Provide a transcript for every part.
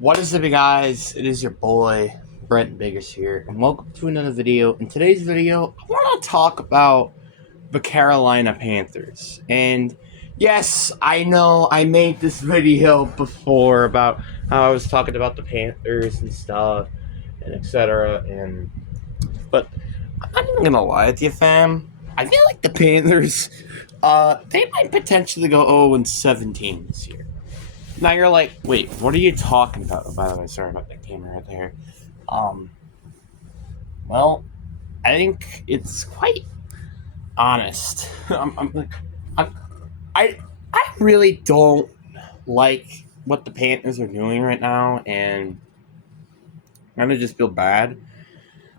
What is up, you guys? It is your boy Brent Biggers here, and welcome to another video. In today's video, I want to talk about the Carolina Panthers. And yes, I know I made this video before about how I was talking about the Panthers and stuff, and etc. But I'm not even gonna lie to you, fam. I feel like the Panthers, they might potentially go 0-17 this year. Now you're like, wait, what are you talking about? Oh, by the way, sorry about that camera right there. Um, well, I think it's quite honest. I'm, I, I really don't like what the Panthers are doing right now, and I kind of just feel bad.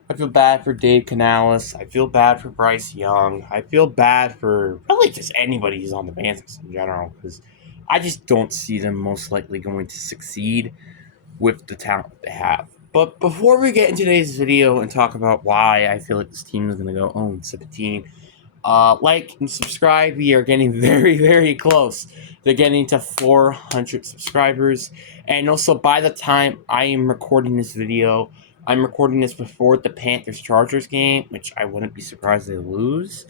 I feel bad for Dave Canales. I feel bad for Bryce Young. I feel bad for really just anybody who's on the Panthers in general, because I just don't see them most likely going to succeed with the talent they have. But before we get into today's video and talk about why I feel like this team is going to go 0-17, like and subscribe. We are getting very, very close. They're getting to 400 subscribers. And also, by the time I am recording this video, I'm recording this before the Panthers-Chargers game, which I wouldn't be surprised they lose.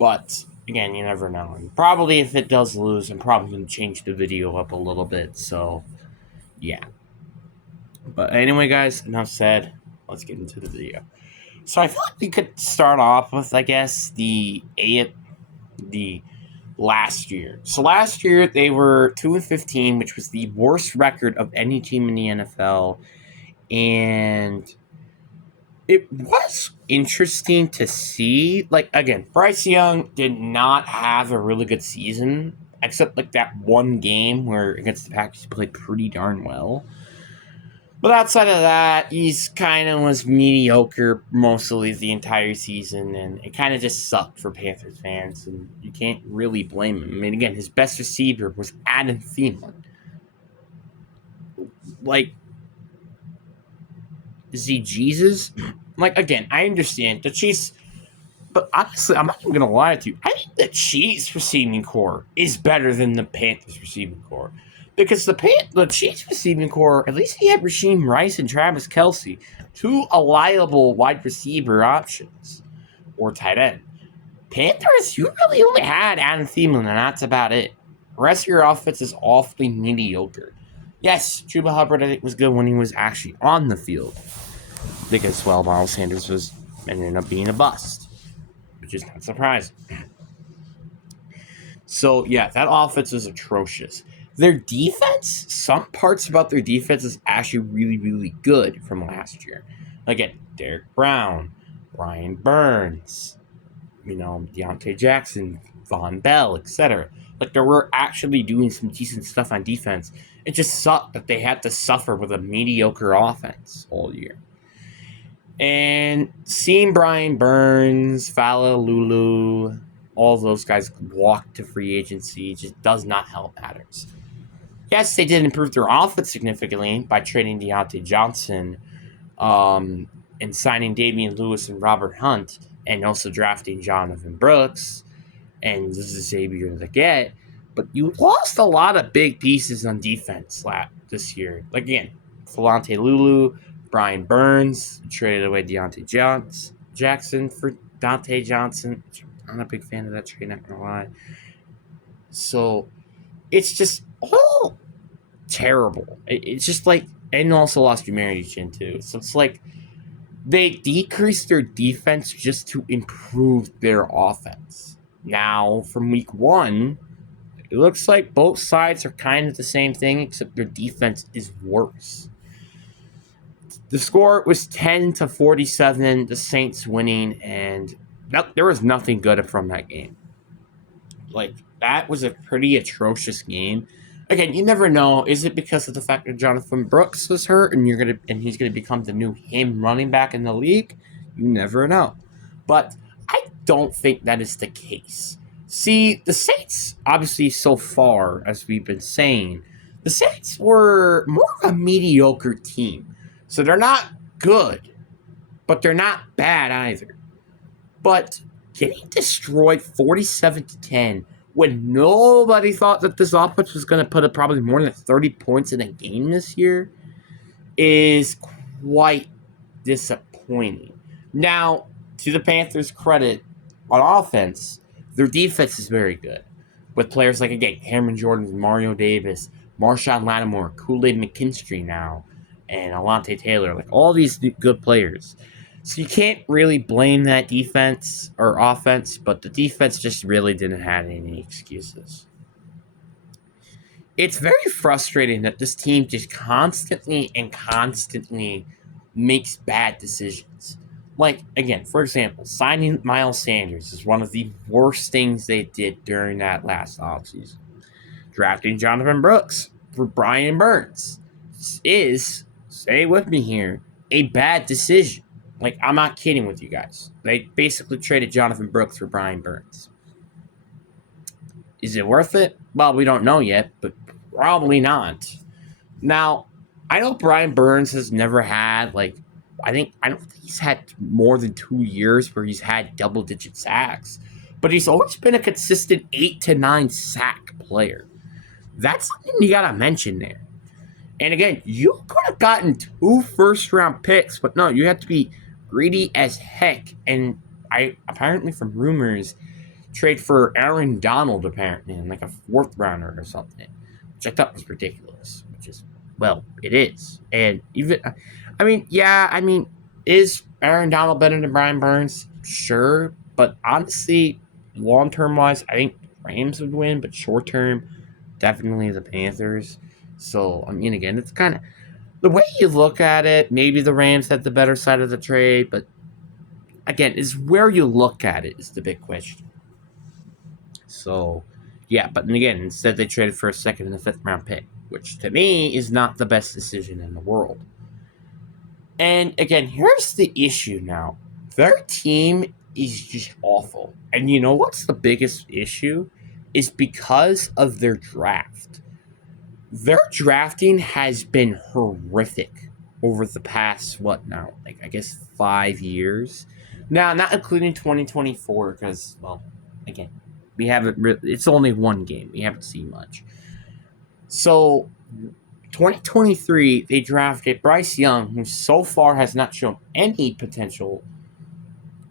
But, again, you never know. And probably if it does lose, I'm probably going to change the video up a little bit. So, yeah. But anyway, guys, enough said. Let's get into the video. So I feel like we could start off with, I guess, the last year. So last year they were 2-15, which was the worst record of any team in the NFL, and it was interesting to see. Like, again, Bryce Young did not have a really good season, except like that one game where against the Packers he played pretty darn well. But outside of that, he's kind of was mediocre mostly the entire season, and it kind of just sucked for Panthers fans, and you can't really blame him. I mean, again, his best receiver was Adam Thielen. Like, is he Jesus? Like, again, I understand the Chiefs, but honestly, I'm not even going to lie to you. I think the Chiefs receiving core is better than the Panthers receiving core. Because the Chiefs receiving core, at least he had Rasheem Rice and Travis Kelce, two reliable wide receiver options, or tight end. Panthers, you really only had Adam Thielen, and that's about it. The rest of your offense is awfully mediocre. Yes, Chuba Hubbard, I think, was good when he was actually on the field. Because, well, Miles Sanders ended up being a bust, which is not surprising. So, yeah, that offense was atrocious. Their defense, some parts about their defense is actually really, really good from last year. Again, Derek Brown, Brian Burns, Deontay Jackson, Von Bell, etc. Like, they were actually doing some decent stuff on defense. It just sucked that they had to suffer with a mediocre offense all year. And seeing Brian Burns, Fala, Lulu, all those guys walk to free agency just does not help matters. Yes, they did improve their offense significantly by trading Deontay Johnson and signing Damian Lewis and Robert Hunt, and also drafting Jonathan Brooks and Xavier Leggett. But you lost a lot of big pieces on defense this year. Like, again, Falante Lulu, Brian Burns, traded away Deontay Jackson for Dante Johnson. I'm not a big fan of that trade, not gonna lie. So it's just all terrible. It's just like, and also lost Humanity Chin too. So it's like they decreased their defense just to improve their offense. Now, from week 1, it looks like both sides are kind of the same thing, except their defense is worse. The score was 10-47, the Saints winning, and there was nothing good from that game. Like, that was a pretty atrocious game. Again, you never know. Is it because of the fact that Jonathan Brooks was hurt and he's gonna become the new running back in the league? You never know. But I don't think that is the case. See, the Saints, obviously, so far, as we've been saying, the Saints were more of a mediocre team. So they're not good, but they're not bad either. But getting destroyed 47-10 when nobody thought that this offense was going to put up probably more than 30 points in a game this year, is quite disappointing. Now, to the Panthers' credit, on offense, their defense is very good. With players like, again, Cameron Jordan, Mario Davis, Marshawn Lattimore, Kool-Aid McKinstry now, and Alante Taylor, like all these good players. So you can't really blame that defense or offense, but the defense just really didn't have any excuses. It's very frustrating that this team just constantly makes bad decisions. Like, again, for example, signing Miles Sanders is one of the worst things they did during that last offseason. Drafting Jonathan Brooks for Brian Burns is, stay with me here, a bad decision. Like, I'm not kidding with you guys. They basically traded Jonathan Brooks for Brian Burns. Is it worth it? Well, we don't know yet, but probably not. Now, I know Brian Burns has never had I don't think he's had more than 2 years where he's had double digit sacks, but he's always been a consistent 8 to 9 sack player. That's something you gotta mention there. And again, you could have gotten 2 first round picks, but no, you have to be greedy as heck. And I apparently from rumors trade for Aaron Donald apparently in like a 4th rounder or something, which I thought was ridiculous. Which is, well, it is. And even, is Aaron Donald better than Brian Burns? Sure, but honestly, long term wise, I think Rams would win, but short term, definitely the Panthers. So I mean, again, it's kind of the way you look at it. Maybe the Rams had the better side of the trade, but again, is where you look at it is the big question. So, yeah, but again, instead they traded for a 2nd and a 5th round pick, which to me is not the best decision in the world. And again, here's the issue now. Their team is just awful. And you know what's the biggest issue? Is because of their draft. Their drafting has been horrific over the past, what now? Like, I guess 5 years. Now, not including 2024, because, well, again, we haven't really, it's only one game. We haven't seen much. So, 2023, they drafted Bryce Young, who so far has not shown any potential.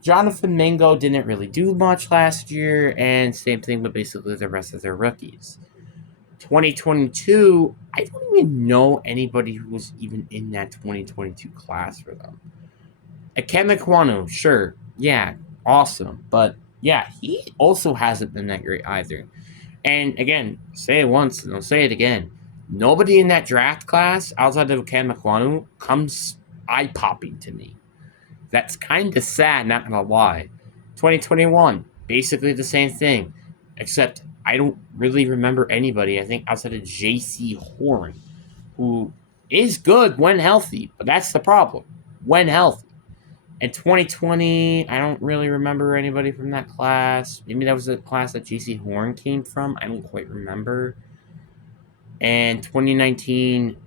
Jonathan Mingo didn't really do much last year, and same thing with basically the rest of their rookies. 2022, I don't even know anybody who was even in that 2022 class for them. Ken McQuanu, sure, yeah, awesome, but yeah, he also hasn't been that great either. And again, say it once and I'll say it again. Nobody in that draft class outside of Ken McQuanu comes eye popping to me. That's kind of sad, not gonna lie. 2021, basically the same thing, except I don't really remember anybody, I think, outside of J.C. Horn, who is good when healthy, but that's the problem. When healthy. In 2020, I don't really remember anybody from that class. Maybe that was the class that J.C. Horn came from. I don't quite remember. And 2019,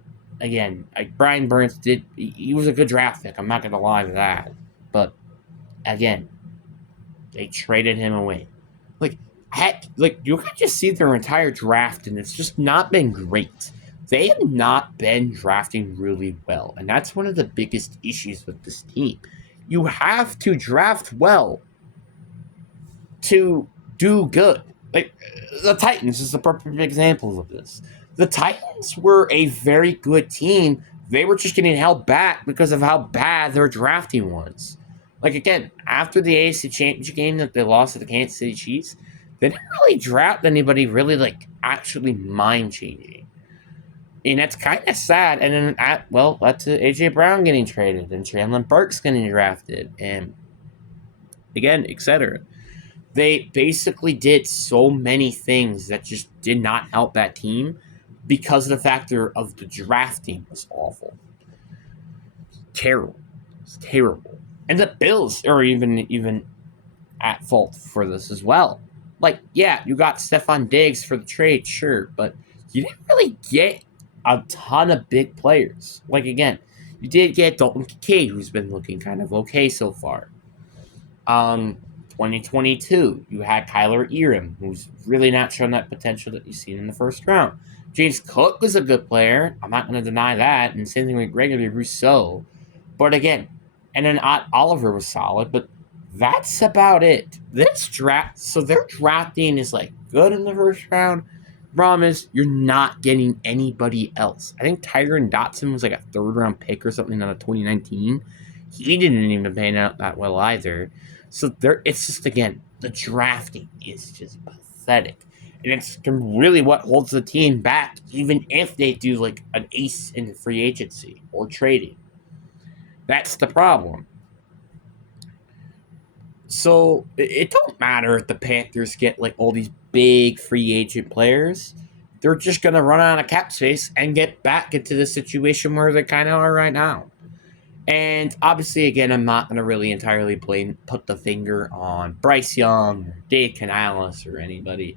again, like Brian Burns he was a good draft pick. I'm not going to lie to that. But again, they traded him away. You can just see their entire draft, and it's just not been great. They have not been drafting really well, and that's one of the biggest issues with this team. You have to draft well to do good. Like, the Titans is a perfect example of this. The Titans were a very good team. They were just getting held back because of how bad their drafting was. Like, again, after the AFC Championship game that they lost to the Kansas City Chiefs, they didn't really draft anybody really, like, actually mind-changing. And that's kind of sad. And then, led to A.J. Brown getting traded and Chandler Burks getting drafted and, again, etc. They basically did so many things that just did not help that team because of the factor of the drafting was awful. Terrible. It's terrible. And the Bills are even at fault for this as well. Like, yeah, you got Stephon Diggs for the trade, sure, but you didn't really get a ton of big players. Like, again, you did get Dalton Kincaid, who's been looking kind of okay so far. 2022, you had Kyler Elam, who's really not shown that potential that you've seen in the first round. James Cook was a good player. I'm not going to deny that. And same thing with Gregory Rousseau. But again, and then Oliver was solid, but that's about it. This draft, so their drafting is like good in the first round. Problem is, you're not getting anybody else. I think Tyron Dotson was like a third round pick or something out of 2019. He didn't even pan out that well either. So there, it's just again, the drafting is just pathetic, and it's really what holds the team back, even if they do like an ace in free agency or trading. That's the problem. So it don't matter if the Panthers get like all these big free agent players. They're just gonna run out of cap space and get back into the situation where they kind of are right now. And obviously, again, I'm not gonna really entirely put the finger on Bryce Young or Dave Canales or anybody.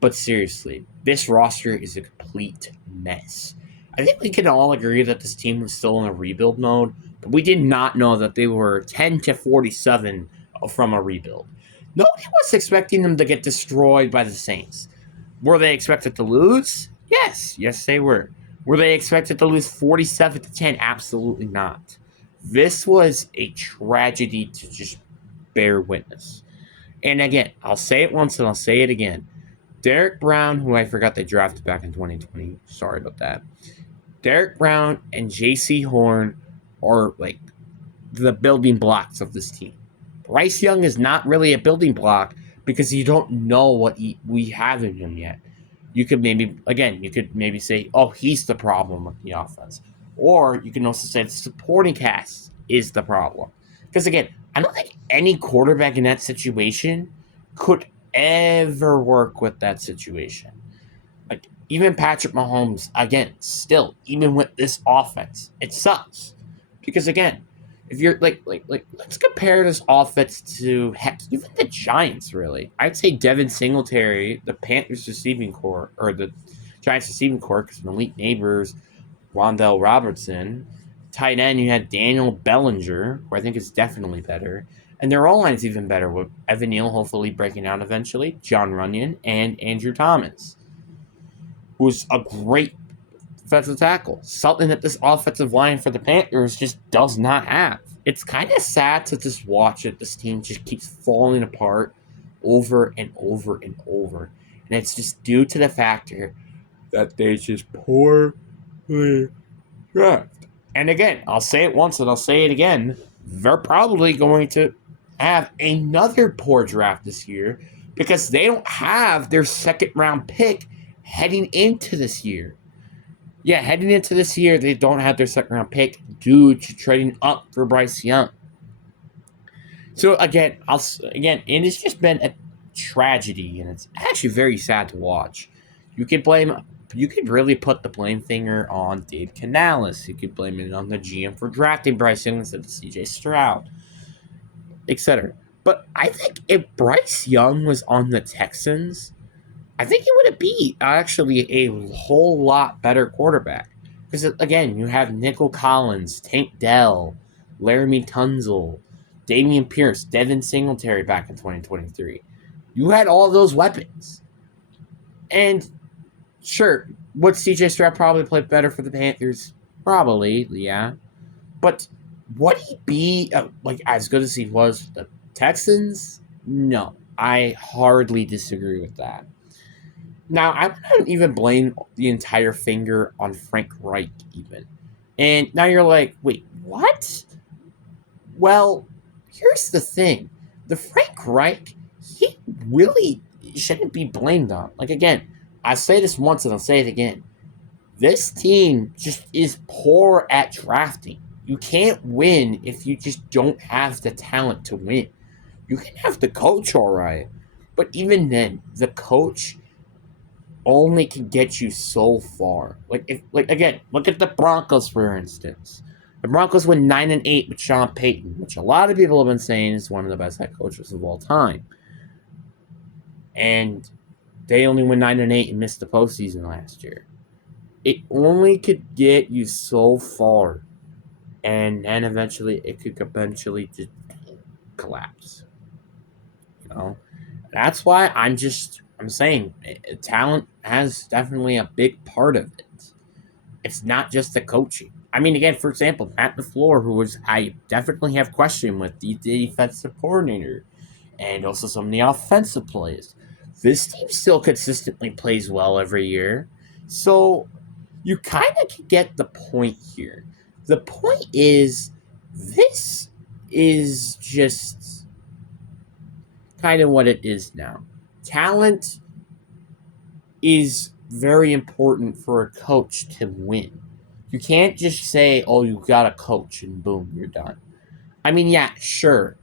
But seriously, this roster is a complete mess. I think we can all agree that this team was still in a rebuild mode, but we did not know that they were 10 to 47 from a rebuild. Nobody was expecting them to get destroyed by the Saints. Were they expected to lose? Yes. Yes, they were. Were they expected to lose 47 to 10? Absolutely not. This was a tragedy to just bear witness. And again, I'll say it once and I'll say it again. Derek Brown, who I forgot they drafted back in 2020. Sorry about that. Derek Brown and J.C. Horn are like the building blocks of this team. Bryce Young is not really a building block because you don't know what we have in him yet. You could maybe say, oh, he's the problem with the offense. Or you can also say the supporting cast is the problem. Because again, I don't think any quarterback in that situation could ever work with that situation. Like, even Patrick Mahomes, again, still, even with this offense, it sucks. Because again, if you're let's compare this offense to heck, even the Giants. Really, I'd say Devin Singletary, the Panthers receiving core, or the Giants receiving core, because Malik Neighbors, Rondell Robertson, tight end. You had Daniel Bellinger, who I think is definitely better, and their all line is even better with Evan Neal hopefully breaking out eventually, John Runyon, and Andrew Thomas, who's a great defensive tackle. Something that this offensive line for the Panthers just does not have. It's kind of sad to just watch it. This team just keeps falling apart over and over and over. And it's just due to the factor that they just poorly draft. And again, I'll say it once and I'll say it again. They're probably going to have another poor draft this year because they don't have their second round pick heading into this year. Yeah, heading into this year, they don't have their second round pick due to trading up for Bryce Young. So again, it has just been a tragedy, and it's actually very sad to watch. You could really put the blame finger on Dave Canales. You could blame it on the GM for drafting Bryce Young instead of C.J. Stroud, etc. But I think if Bryce Young was on the Texans, I think he would be actually a whole lot better quarterback. Because, again, you have Nico Collins, Tank Dell, Laramie Tunzel, Damian Pierce, Devin Singletary back in 2023. You had all those weapons. And, sure, would CJ Stroud probably play better for the Panthers? Probably, yeah. But would he be as good as he was for the Texans? No. I hardly disagree with that. Now, I wouldn't even blame the entire finger on Frank Reich, even. And now you're like, wait, what? Well, here's the thing. The Frank Reich, he really shouldn't be blamed on. Like, again, I say this once and I'll say it again. This team just is poor at drafting. You can't win if you just don't have the talent to win. You can have the coach, all right. But even then, the coach only can get you so far. Again, look at the Broncos for instance. The Broncos went 9-8 with Sean Payton, which a lot of people have been saying is one of the best head coaches of all time. And they only went 9-8 and missed the postseason last year. It only could get you so far, and then eventually it could just collapse. You know, that's why I'm saying talent has definitely a big part of it. It's not just the coaching. I mean, again, for example, Matt LaFleur, who was I definitely have question with the defensive coordinator and also some of the offensive plays. This team still consistently plays well every year. So you kind of get the point here. The point is, this is just kind of what it is now. Talent is very important for a coach to win. You can't just say, oh, you got a coach and boom, you're done. I mean, yeah, sure.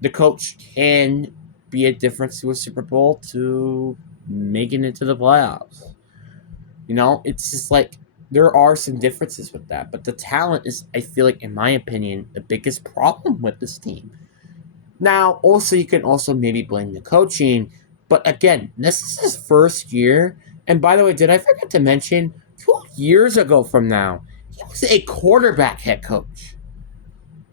The coach can be a difference to a Super Bowl to making it to the playoffs. It's just like there are some differences with that, but the talent is, I feel like, in my opinion, the biggest problem with this team. Now, also, you can also maybe blame the coaching, but again, this is his first year. And by the way, did I forget to mention 2 years ago from now, he was a quarterback head coach.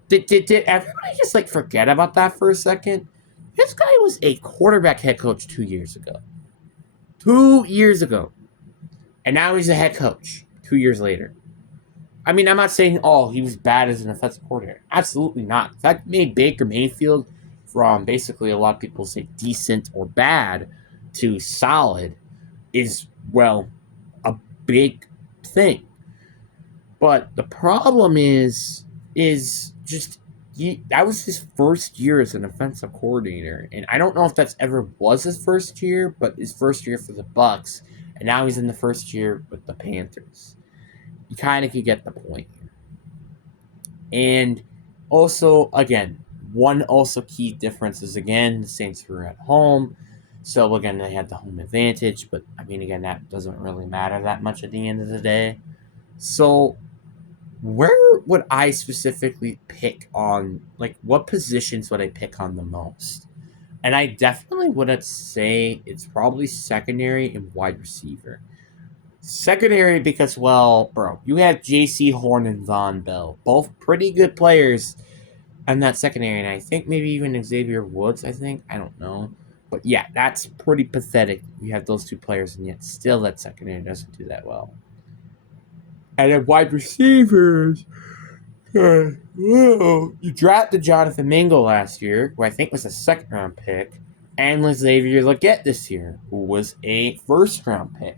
Did everybody just like forget about that for a second? This guy was a quarterback head coach 2 years ago. 2 years ago. And now he's a head coach 2 years later. I mean, I'm not saying, oh, he was bad as an offensive coordinator. Absolutely not. In fact, made Baker Mayfield from basically a lot of people say decent or bad to solid is, well, a big thing. But the problem is just that was his first year as an offensive coordinator, and I don't know if that's ever was his first year, but his first year for the Bucks, and now he's in the first year with the Panthers. You kind of could get the point here. And also, again, one also key difference is, again, the Saints were at home, so again they had the home advantage, but I mean, again, that doesn't really matter that much at the end of the day. So where would I specifically pick on, like, what positions would I pick on the most? And I definitely wouldn't say it's probably secondary and wide receiver. Secondary because, well, bro, you have J.C. Horn and Von Bell, both pretty good players in that secondary, and I think maybe even Xavier Woods, I don't know. But yeah, that's pretty pathetic. You have those two players, and yet still that secondary doesn't do that well. And then wide receivers, you drafted Jonathan Mingo last year, who I think was a second round pick, and Xavier Legette this year, who was a first round pick.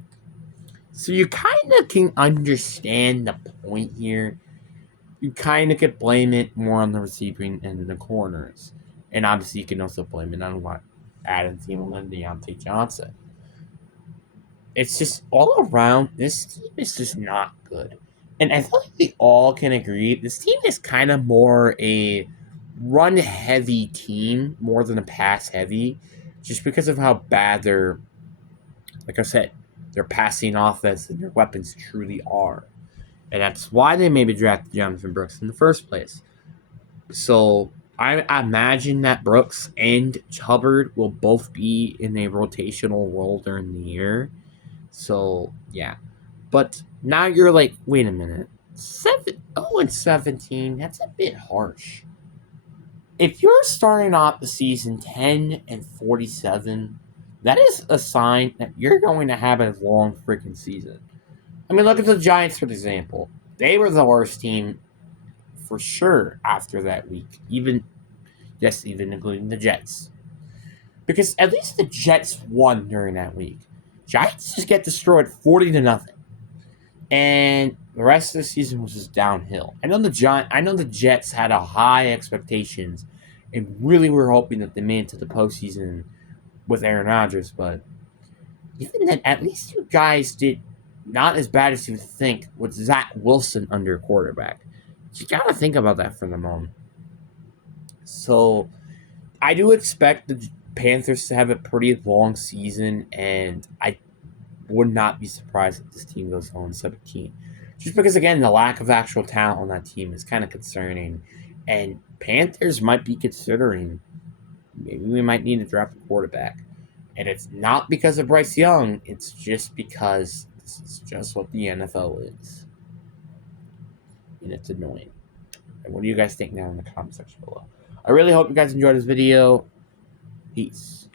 So you kind of can understand the point here. You kind of could blame it more on the receiving and the corners. And obviously, you can also blame it on what Adam Thielen and Deontay Johnson. It's just all around, this team is just not good. And I feel like we all can agree this team is kind of more a run heavy team more than a pass heavy, just because of how bad their, like I said, their passing offense and their weapons truly are. And that's why they maybe drafted Jonathan Brooks in the first place. So I imagine that Brooks and Hubbard will both be in a rotational role during the year. So yeah. But now you're like, wait a minute. 0-17, that's a bit harsh. If you're starting off the season 10-47, that is a sign that you're going to have a long freaking season. I mean, look at the Giants, for example. They were the worst team for sure after that week. Even including the Jets. Because at least the Jets won during that week. Giants just get destroyed 40-0. And the rest of the season was just downhill. I know the Jets had a high expectations and really were hoping that they made it to the postseason with Aaron Rodgers, but even then, at least you guys did not as bad as you would think with Zach Wilson under quarterback. You gotta think about that for the moment. So I do expect the Panthers to have a pretty long season, and I would not be surprised if this team goes 0-17. Just because, again, the lack of actual talent on that team is kind of concerning. And Panthers might be considering maybe we might need to draft a quarterback. And it's not because of Bryce Young, it's just because this is just what the NFL is. And it's annoying. And what do you guys think now in the comment section below? I really hope you guys enjoyed this video. Peace.